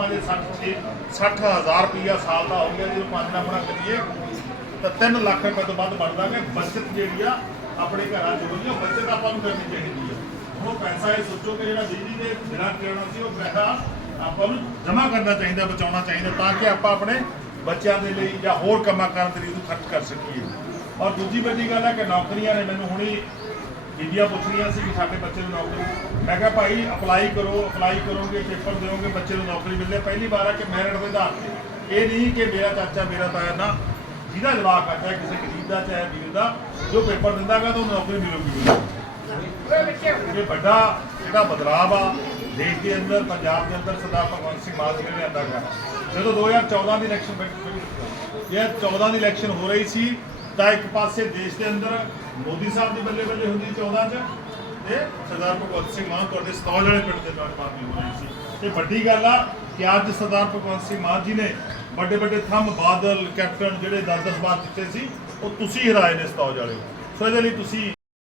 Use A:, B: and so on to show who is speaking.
A: ਆਪਾਂ ਜੇ 60 60000 ਰੁਪਇਆ ਸਾਲ ਦਾ ਹੋ ਗਿਆ ਜੇ ਪੰਜ ਨਾ ਬਣਾ ਕਰੀਏ ਤਾਂ 3 ਲੱਖ ਰੁਪਏ ਤੋਂ ਵੱਧ ਬਣਦਾ ਕਿ ਬਚਤ ਜਿਹੜੀ ਆ, ਆਪਣੇ ਘਰਾਂ ਚ ਹੋਈ ਆ। ਬਚਤ ਆਪਾਂ ਨੂੰ ਕਰਨੀ ਚਾਹੀਦੀ ਆ। ਉਹ ਪੈਸਾ ਇਹ ਸੋਚੋ ਕਿ ਜਿਹੜਾ ਬਿਜਲੀ ਦੇ ਬਿਨਾਂ ਕਿਉਣਾ ਸੀ, ਉਹ ਪੈਸਾ ਆਪਾਂ ਨੂੰ ਜਮ੍ਹਾਂ ਕਰਨਾ ਚਾਹੀਦਾ, ਬਚਾਉਣਾ ਚਾਹੀਦਾ, ਤਾਂ ਕਿ ਆਪਾਂ ਆਪਣੇ ਬੱਚਿਆਂ ਦੇ ਲਈ ਜਾਂ ਹੋਰ ਕੰਮਾਂ ਕਰਨ ਦੇ ਲਈ ਉਹਨੂੰ ਖਰਚ ਕਰ ਸਕੀਏ। ਔਰ ਦੂਜੀ ਵੱਡੀ ਗੱਲ ਹੈ ਕਿ ਨੌਕਰੀਆਂ ਨੇ ਮੈਨੂੰ ਹੁਣੀ ਬੀਬੀਆਂ ਪੁੱਛ ਰਹੀਆਂ ਸੀ ਕਿ ਸਾਡੇ ਬੱਚੇ ਨੂੰ ਨੌਕਰੀ ਮੈਂ ਕਿਹਾ ਭਾਈ ਅਪਲਾਈ ਕਰੋ ਅਪਲਾਈ ਕਰੋਗੇ ਪੇਪਰ ਦਿਓਗੇ, ਬੱਚੇ ਨੂੰ ਨੌਕਰੀ ਮਿਲਦੇ ਪਹਿਲੀ ਵਾਰ ਆ ਕਿ ਮੈਰਿਟ ਦੇ ਆਧਾਰ ਤੇ। ਇਹ ਨਹੀਂ ਕਿ ਮੇਰਾ ਚਾਚਾ, ਮੇਰਾ ਤਾਇਆ ਨਾ, ਜਿਹਦਾ ਜਵਾਬ ਆ, ਚਾਹੇ ਕਿਸੇ ਗਰੀਬ ਦਾ, ਚਾਹੇ ਵੀਰ ਦਾ, ਜੋ ਪੇਪਰ ਦਿੰਦਾਗਾ ਤਾਂ ਉਹਨੂੰ ਨੌਕਰੀ ਮਿਲੂਗੀ। ਇਹ ਵੱਡਾ ਜਿਹੜਾ ਬਦਲਾਅ ਆ, ਦੇਸ਼ ਦੇ ਅੰਦਰ, ਪੰਜਾਬ ਦੇ ਅੰਦਰ ਸਰਦਾਰ ਭਗਵੰਤ ਸਿੰਘ ਮਾਨ ਜੀ ਨੇ ਲਿਆਂਦਾ ਗਾ ਜਦੋਂ 2014 ਦੀ ਇਲੈਕਸ਼ਨ ਇਹ 14 ਦੀ ਇਲੈਕਸ਼ਨ ਹੋ ਰਹੀ ਸੀ ਤਾਂ ਇੱਕ ਪਾਸੇ ਦੇਸ਼ ਦੇ ਅੰਦਰ ਮੋਦੀ ਸਾਹਿਬ ਦੀ ਬੱਲੇ ਬੱਲੇ ਹੁੰਦੀ 14 ਚ ਤੇ ਸਰਦਾਰ ਭਗਵੰਤ ਸਿੰਘ ਮਾਨ ਤੁਹਾਡੇ ਸਤੌਜ ਵਾਲੇ ਪਿੰਡ ਦੇ ਨੌਜਵਾਨ ਵੀ ਹੋ ਰਹੀ ਸੀ। ਇਹ ਵੱਡੀ ਗੱਲ ਆ ਕਿ ਅੱਜ ਸਰਦਾਰ ਭਗਵੰਤ ਸਿੰਘ ਮਾਨ ਜੀ ਨੇ ਵੱਡੇ ਵੱਡੇ ਥੰਮ ਬਾਦਲ, ਕੈਪਟਨ ਜਿਹੜੇ 10-10 ਵਾਰ ਜਿੱਤੇ ਸੀ, ਉਹ ਤੁਸੀਂ ਹਰਾਏ ਨੇ ਸਤੌਜ ਵਾਲੇ ਸੋ ਇਹਦੇ ਲਈ ਤੁਸੀਂ